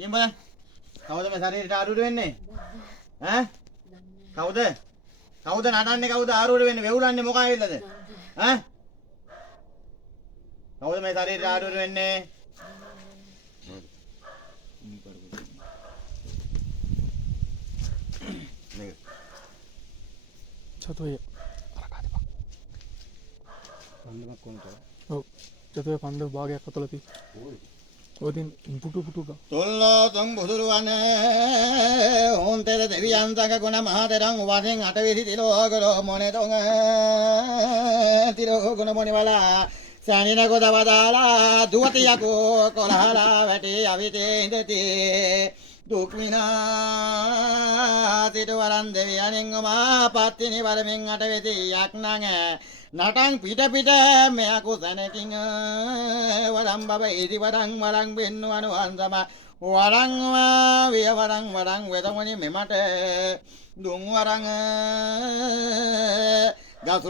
කියන්න බලන්න. කවුද මේ ශරීරයට ආරූඪ වෙන්නේ? ඈ? කවුද? කවුද නටන්නේ කවුද ආරූඪ වෙන්නේ? වෙවුලන්නේ මොකා ඇවිල්ලාද? ඈ? කවුද මේ ශරීරයට ආරූඪ වෙන්නේ? චතුය අරකාදපක් පන්දමක් කොන්ට ඔව් චතුය පන්දම භාගයක් අතල තියෙයි ඔතින් පුටු ගා තොල්ලෝ තම් බුදුරුවනේ හොන්තෙර දෙවියන් සංග ගුණ මහතරං වශයෙන් අටවිසි තිලෝකරෝ මොනේ තොංග තිලෝ ගුණ මොනේ වලා සානින ගොඩවදාලා දුවතියකෝ කොලහලා වැටි අවිතේ ඉඳති දුක් විනා සිටවරන් දෙවියන්ෙන් ඔමා පත්තිනි වරමින් අටවෙති යක්නං නටං පිට මෙයා කුසනකින් වරම් බබ ඉදි වරං බෙන්නුවන වන්සම වරං විය වරං වෙතමුණි මෙමට දුන් වරං ගසු